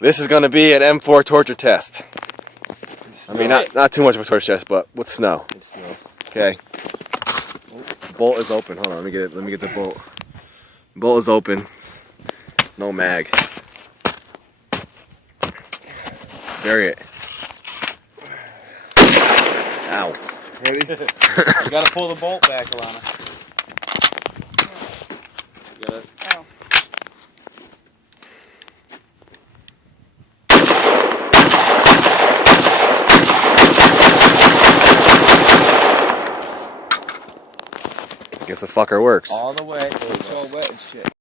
This is going to be an M4 torture test. I mean, not too much of a torture test, but with snow. Okay. Bolt is open. Hold on, let me get the bolt. Bolt is open. No mag. Bury it. Ow. Ready? You gotta pull the bolt back, Alana. You gotta... Oh. Guess the fucker works. All the way. It's all wet and shit.